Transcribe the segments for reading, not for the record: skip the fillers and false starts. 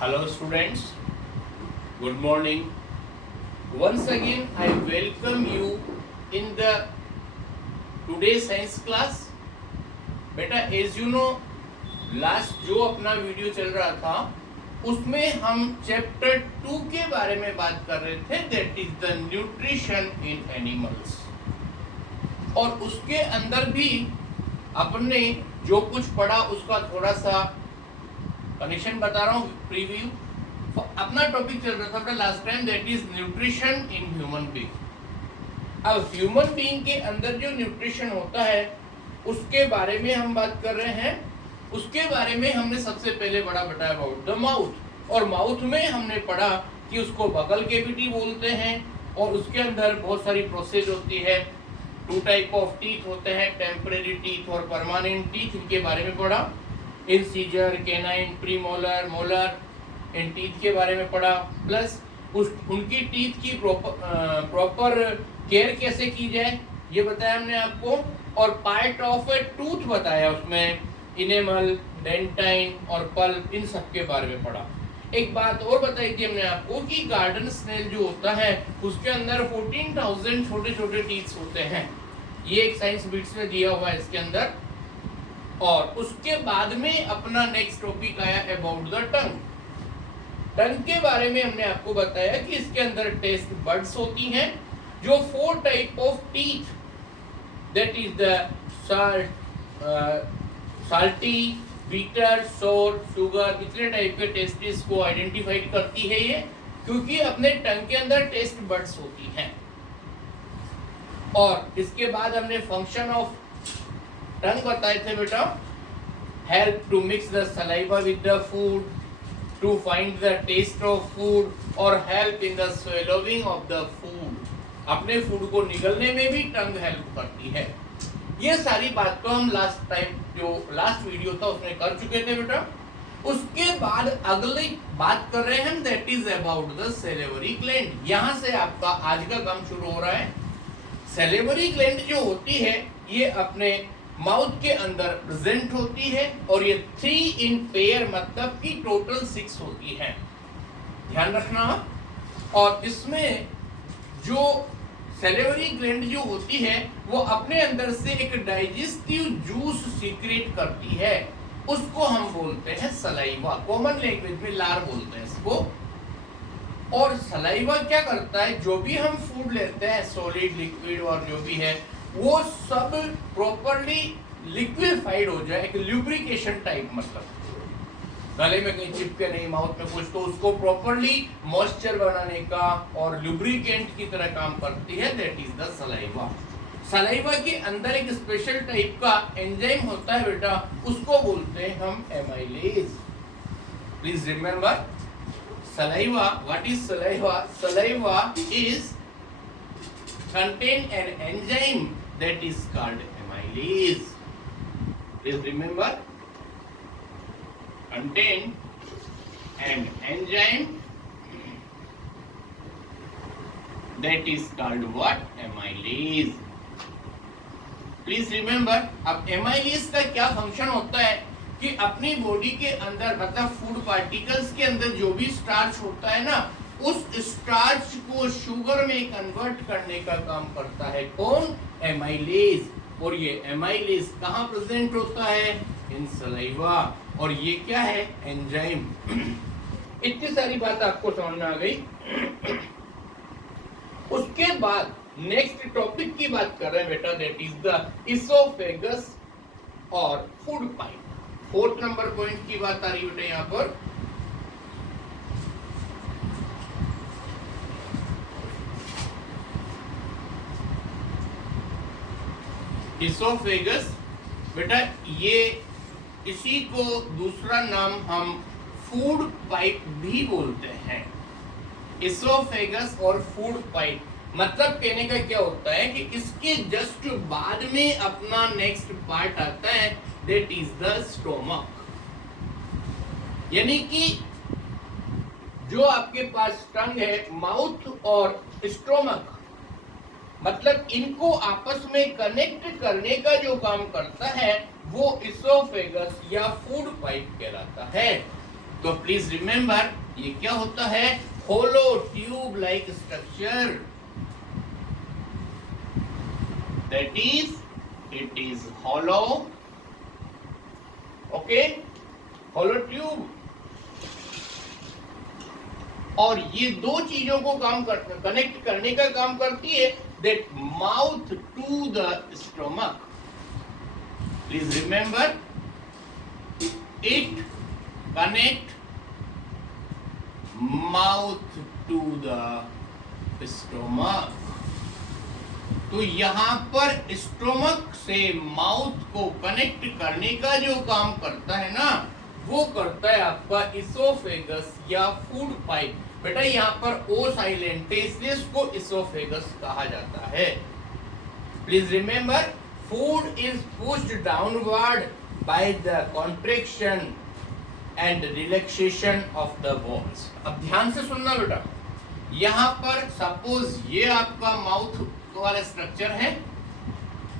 Hello students, good morning. Once again I welcome you in the today science class. बेटा as you know last जो अपना video चल रहा था उसमें हम चैप्टर 2 के बारे में बात कर रहे थे, that is the nutrition in animals. और उसके अंदर भी अपने जो कुछ पढ़ा उसका थोड़ा सा कनेक्शन बता रहा हूँ, प्रीव्यू. अपना टॉपिक चल रहा था last time, that is nutrition in human being. अब ह्यूमन बीइंग के अंदर जो न्यूट्रिशन होता है उसके बारे में हम बात कर रहे हैं. उसके बारे में हमने सबसे पहले पढ़ा बेटा अबाउट द माउथ. और माउथ में हमने पढ़ा कि उसको बगल कैविटी बोलते हैं और उसके अंदर बहुत सारी प्रोसेस होती है. 2 टाइप ऑफ टीथ होते हैं, टेम्परेरी टीथ और परमानेंट टीथ. इनके बारे में पढ़ा. Incisor, canine, premolar, molar, in teeth के बारे में पढ़ा. प्लस उनकी टीथ की प्रॉपर केयर कैसे की जाए ये बताया हमने आपको. और पार्ट ऑफ ए टूथ बताया, उसमें इनेमल, डेंटाइन और पल्प, इन सब के बारे में पढ़ा. एक बात और बताई थी हमने आपको कि गार्डन स्नेल जो होता है उसके अंदर 14,000 छोटे छोटे टीथ होते हैं. ये एक साइंस बिट्स में दिया हुआ है इसके अंदर. और उसके बाद में अपना नेक्स्ट टॉपिक आया अबाउट द टंग. टंग के बारे में हमने आपको बताया कि इसके अंदर टेस्ट बड्स होती हैं जो 4 type of teeth, that is the salty, bitter, sour, sugar, इतने टाइप के टेस्टिस को आइडेंटिफाई करती है ये, क्योंकि अपने टंग के अंदर टेस्ट बड्स होती हैं. और इसके बाद हमने फंक्शन ऑफ टंग बताए थे बेटा. Help to mix the saliva with the food, to find the taste of food और help in the swallowing of the food. अपने फूड को निगलने में भी टंग हेल्प करती है. ये सारी बात तो हम लास्ट टाइम जो लास्ट वीडियो था उसमें कर चुके थे बेटा. उसके बाद अगली बात कर रहे हैं हम, that is about the salivary gland. यहाँ से आपका आज का काम शुरू हो रहा है. सैलिवरी ग्लैंड जो होती है ये अपने माउथ के अंदर प्रेजेंट होती है और ये 3 इन पेयर, मतलब कि टोटल 6 होती है. ध्यान रखना. और इसमें जो सैलिवरी ग्लैंड जो होती है वो अपने अंदर से एक डाइजेस्टिव जूस सीक्रेट करती है. उसको हम बोलते हैं सलाइवा. कॉमन लैंग्वेज में लार बोलते हैं इसको. और सलाइवा क्या करता है, जो भी हम फूड लेते हैं, सॉलिड, लिक्विड और जो भी है, वो सब प्रॉपर्ली लिक्विफाइड हो जाए, एक ल्यूब्रिकेशन टाइप, मतलब गले में कहीं चिपके नहीं, माउथ में कुछ, तो उसको प्रॉपर्ली मॉइस्चर बनाने का और लुब्रिकेंट की तरह काम करती है. That is the saliva. Saliva के अंदर एक स्पेशल टाइप का एंजाइम होता है बेटा, उसको बोलते हैं हम amylase. Please remember saliva. What is saliva? Saliva is contain an enzyme that is called amylase. Please remember, contain an enzyme that is called what? Amylase. Please remember, अब amylase का क्या फंक्शन होता है कि अपनी बॉडी के अंदर, मतलब फूड पार्टिकल्स के अंदर जो भी स्टार्च होता है ना, उस स्टार्च को शुगर में कन्वर्ट करने का काम करता है कौन? एमाइलेज. और ये एमाइलेज कहाँ प्रेजेंट होता है? इन सलाइवा. और ये क्या है? एंजाइम. इतनी सारी बात आपको समझ में आ गई. उसके बाद नेक्स्ट टॉपिक की बात कर रहे हैं बेटा, दैट इज द इसोफेगस और food pipe. 4th number point की बात आ रही बेटा यहाँ पर. इसोफेगस बेटा, ये इसी को दूसरा नाम हम फूड पाइप भी बोलते हैं. इसोफेगस और फूड पाइप, मतलब कहने का क्या होता है कि इसके जस्ट बाद में अपना नेक्स्ट पार्ट आता है, दैट इज द स्टोमक. यानी कि जो आपके पास टंग है, माउथ और स्टोमक, मतलब इनको आपस में कनेक्ट करने का जो काम करता है वो इसोफेगस या फूड पाइप कहलाता है. तो प्लीज रिमेंबर ये क्या होता है, hollow tube like structure, that is it is hollow, okay, hollow tube. और ये दो चीजों को कनेक्ट करने का काम करती है, that mouth to the stomach. Please remember it connect mouth to the stomach. तो यहां पर स्टोमक से माउथ को कनेक्ट करने का जो काम करता है ना, वो करता है आपका इसोफेगस या फूड पाइप। बेटा यहाँ पर ओ साइलेंट है, इसलिए इसको इसोफेगस कहा जाता है। Please remember food is pushed downward by the contraction and relaxation of the walls. अब ध्यान से सुनना बेटा, यहाँ पर सपोज ये आपका माउथ वाला स्ट्रक्चर है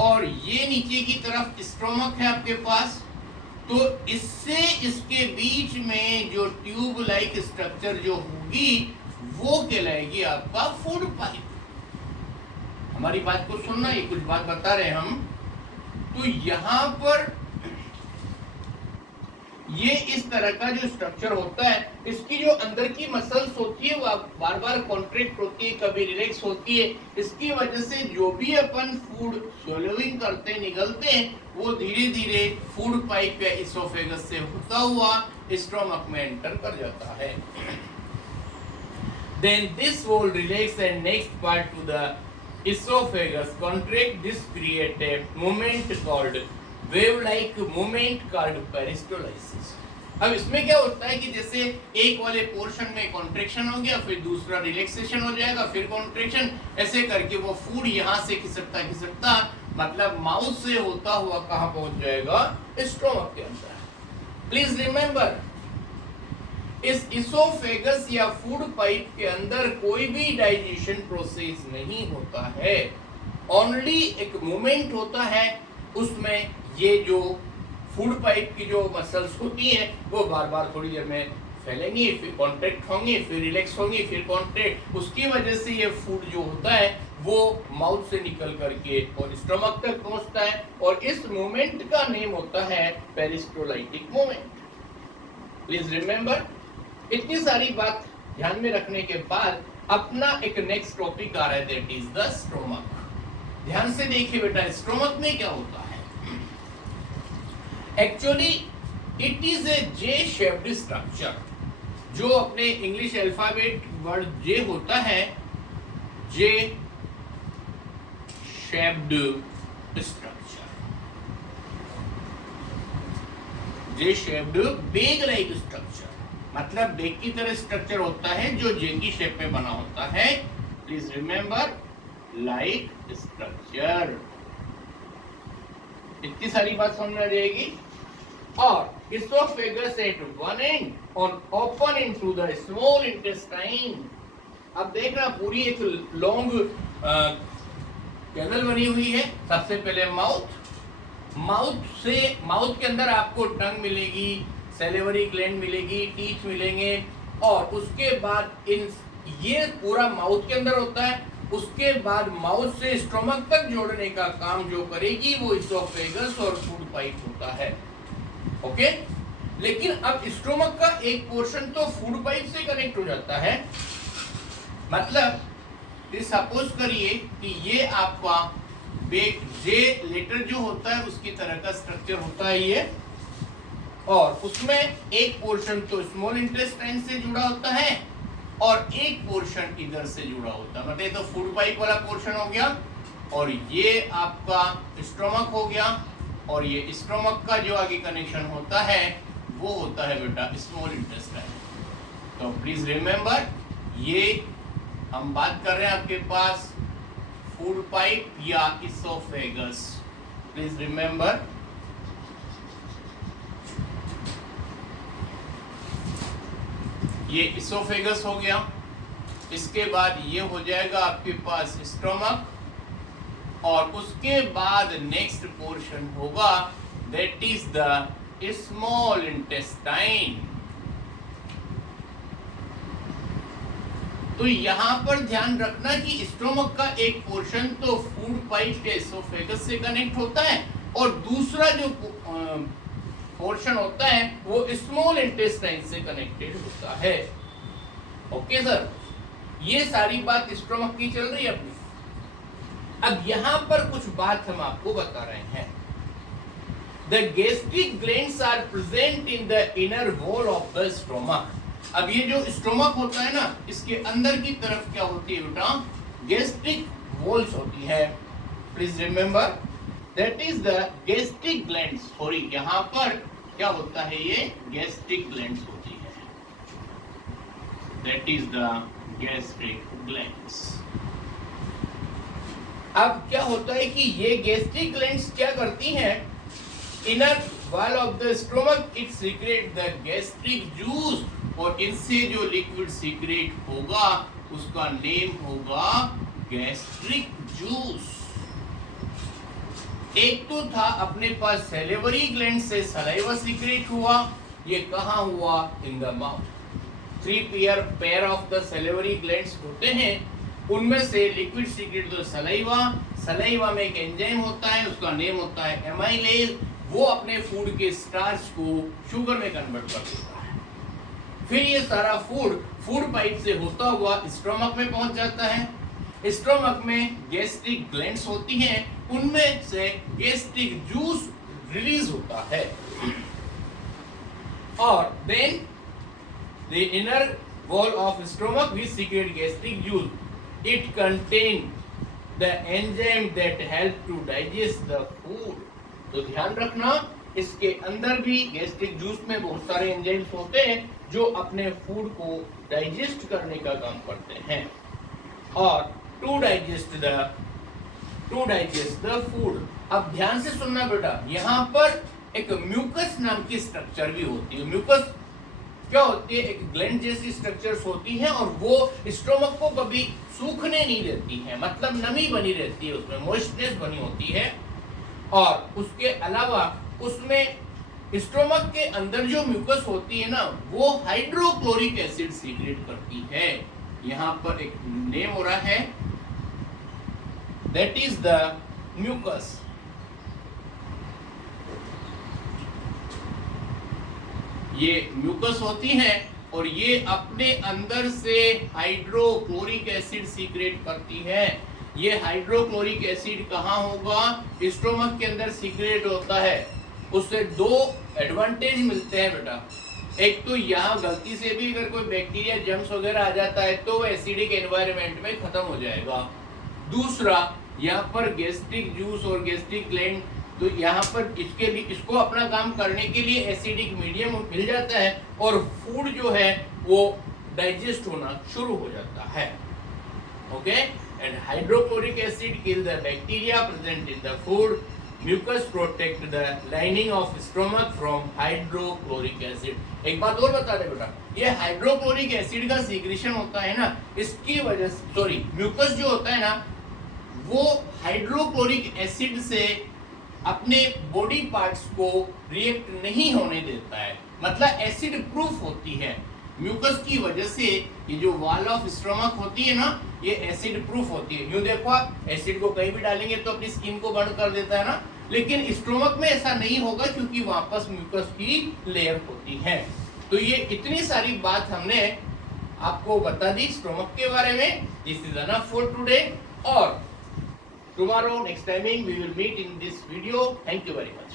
और ये नीचे की तरफ स्टोमक है आपके पास, तो इससे इसके बीच में जो ट्यूब लाइक स्ट्रक्चर जो होगी वो कहलाएगी आपका फूड पाइप। हमारी बात को सुनना, ये कुछ बात बता रहे हैं हम। तो यहां पर ये इस तरह का जो स्ट्रक्चर होता है, इसकी जो अंदर की मसल्स होती है वो बार बार कॉन्ट्रैक्ट होती है, कभी रिलैक्स होती है। इसकी वजह से जो भी अपन फूड स्वैलोइंग करते हैं, निगलते हैं, वो धीरे धीरे फूड पाइप या इसोफेगस से होता हुआ स्टोमक में एंटर कर जाता है। Then this wall relax and next part to the esophagus contract. This create a movement called wave-like movement called peristalsis. अब इसमें क्या होता है कि जैसे एक वाले पोर्शन में कॉन्ट्रैक्शन हो गया, फिर दूसरा रिलैक्सेशन हो जाएगा, फिर कॉन्ट्रैक्शन, ऐसे करके वो फूड यहाँ से खिसकता मतलब माउथ से होता हुआ कहाँ पहुंच जाएगा, स्टोमक के अंदर। प्लीज रिमेंबर इस इसोफेगस या फूड पाइप के अंदर कोई भी डाइजेशन प्रोसेस नहीं होता है, ओनली एक मूवमेंट होता है। उसमें ये जो फूड पाइप की जो मसल्स होती हैं वो बार बार थोड़ी देर में फैलेंगी, फिर कॉन्ट्रैक्ट होंगी, फिर रिलैक्स होंगी, फिर कॉन्ट्रैक्ट। उसकी वजह से ये फूड जो होता है वो माउथ से निकल करके और स्टमक तक पहुंचता है, और इस मूवमेंट का नेम होता है पेरिस्टोलाइटिक मूवमेंट। प्लीज रिमेंबर इतनी सारी बात ध्यान में रखने के बाद अपना एक नेक्स्ट टॉपिक आ रहा है, दैट इज द स्टोमक। ध्यान से देखिए बेटा, स्टोमक में क्या होता है। Actually it is a J shaped structure, जो अपने इंग्लिश अल्फाबेट वर्ड जे होता है, J shaped structure, J shaped bag like structure, मतलब बेग की तरह स्ट्रक्चर होता है जो जे की शेप में बना होता है। Please remember like structure. इतनी सारी बात समझ में आ जाएगी। और इसोफेगस एट वन एंड और open into the small intestine. अब देखना पूरी एक लॉन्ग कैनल बनी हुई है। सबसे पहले माउथ के अंदर आपको टंग मिलेगी, सैलिवरी ग्लैंड मिलेगी, टीथ मिलेंगे, और उसके बाद ये पूरा माउथ के अंदर होता है। उसके बाद माउथ से स्टोमक तक जोड़ने का काम जो करेगी वो इसोफेगस और फूड पाइप होता है। ओके, लेकिन अब स्टोमक का एक पोर्शन तो फूड पाइप से कनेक्ट हो जाता है। मतलब सपोज करिए कि ये आपका जे लेटर जो होता है उसकी तरह का स्ट्रक्चर होता है ये, और उसमें एक पोर्शन तो स्मॉल इंटेस्टाइन से जुड़ा होता है और एक पोर्शन इधर से जुड़ा होता है। मतलब तो फूड पाइप वाला पोर्शन हो गया, और ये आपका स्टोमक हो गया, और ये स्टोमक का जो आगे कनेक्शन होता है वो होता है बेटा स्मॉल इंटेस्टाइन। तो प्लीज रिमेंबर ये हम बात कर रहे हैं आपके पास फूड पाइप या इसोफेगस। प्लीज रिमेंबर ये इसोफेगस हो गया। इसके बाद ये हो जाएगा आपके पास स्टोमक, और उसके बाद नेक्स्ट पोर्शन होगा that is the small intestine. तो यहाँ पर ध्यान रखना कि स्टोमक का एक पोर्शन तो फूड पाइप एसोफेगस से कनेक्ट होता है और दूसरा जो पोर्शन होता है वो स्मॉल इंटेस्टाइन से कनेक्टेड होता है। ओके सर, ये सारी बात स्टोमक की चल रही है अपनी। अब यहाँ पर कुछ बात हम आपको बता रहे हैं। The gastric glands are present in the inner wall of the stomach. अब ये जो स्टोमक होता है ना, इसके अंदर की तरफ क्या होती है बेटा? गैस्ट्रिक वॉल्स होती है। Please remember that is the gastric glands. Sorry, यहाँ पर क्या होता है? ये गैस्ट्रिक ग्लैंड्स होती है। That is the gastric glands. अब क्या होता है कि ये गैस्ट्रिक ग्लैंड्स क्या करती हैं? Inner wall of the stomach it secret the gastric juice, और इनसे जो लिक्विड सीक्रेट होगा उसका नेम होगा गैस्ट्रिक जूस। एक तो था अपने पास सैलिवरी ग्लैंड से सलाइवा सीक्रेट हुआ, ये कहाँ हुआ? In the mouth. 3 pair of the salivary glands होते हैं, उनमें से लिक्विड सीक्रेट तो सलाइवा में एक एंजाइम होता है, उसका नेम होता है एमाइलेज। वो अपने फूड के स्टार्च को शुगर में कन्वर्ट कर देता है। फिर ये सारा फूड पाइप से होता हुआ स्टोमक में पहुंच जाता है। स्टोमक में गैस्ट्रिक ग्लैंड्स होती हैं, उनमें से गैस्ट्रिक जूस रिलीज होता है। और then the inner wall of stomach which secrete gastric juice. It contain the enzyme that help to digest the food. तो ध्यान रखना, इसके अंदर भी गैस्ट्रिक जूस में बहुत सारे एंजाइम्स होते हैं जो अपने फूड को डाइजेस्ट करने का काम करते हैं। और टू डाइजेस्ट द फूड। अब ध्यान से सुनना बेटा, यहाँ पर एक म्यूकस नाम की स्ट्रक्चर भी होती है। म्यूकस क्या होती है? एक ग्लैंड जैसी स्ट्रक्चर्स होती हैं और वो स्टोमक को कभी सूखने नहीं देती है, मतलब नमी बनी रहती है, उसमें मॉइस्चनेस बनी होती है। और उसके अलावा उसमें स्टोमक के अंदर जो म्यूकस होती है ना, वो हाइड्रोक्लोरिक एसिड सीक्रेट करती है। यहाँ पर एक नेम हो रहा है, दैट इज द म्यूकस। ये म्यूकस होती है और ये अपने अंदर से हाइड्रोक्लोरिक एसिड सीक्रेट करती है। ये हाइड्रोक्लोरिक एसिड कहाँ होगा? स्टोमक के अंदर सीक्रेट होता है। उससे 2 एडवांटेज मिलते हैं बेटा। एक तो यहाँ गलती से भी अगर कोई बैक्टीरिया जर्म्स वगैरह आ जाता है तो वो एसिडिक एनवायरनमेंट में खत्म हो जाएगा। दूसरा, यहाँ पर गैस्ट्रिक जूस और गैस्ट्रिक ग्लैंड, तो यहाँ पर इसके लिए, इसको अपना काम करने के लिए एसिडिक मीडियम मिल जाता है और फूड जो है वो डाइजेस्ट होना शुरू हो जाता है। Okay, and hydrochloric acid kill the bacteria present in the food. Mucus protect the lining of stomach from hydrochloric acid. एक बात और बता दे बेटा, ये हाइड्रोक्लोरिक एसिड का सीक्रेशन होता है ना, इसकी वजह से, सॉरी, म्यूकस जो होता है ना, वो हाइड्रोक्लोरिक एसिड से अपने बॉडी पार्ट्स को रिएक्ट नहीं होने देता है, मतलब एसिड प्रूफ होती है। म्यूकस की वजह से ये जो वॉल ऑफ स्टोमक होती है ना, ये एसिड प्रूफ होती है। यूं देखो, आप एसिड को कहीं भी डालेंगे तो अपनी स्किन को बर्न कर देता है ना, लेकिन स्टोमक में ऐसा नहीं होगा क्योंकि वहां पर म्यूकस की लेयर होती है। तो ये इतनी सारी बात हमने आपको बता दी स्टोमक के बारे में। This is enough for today, और tomorrow next timing we will meet in this video. Thank you very much.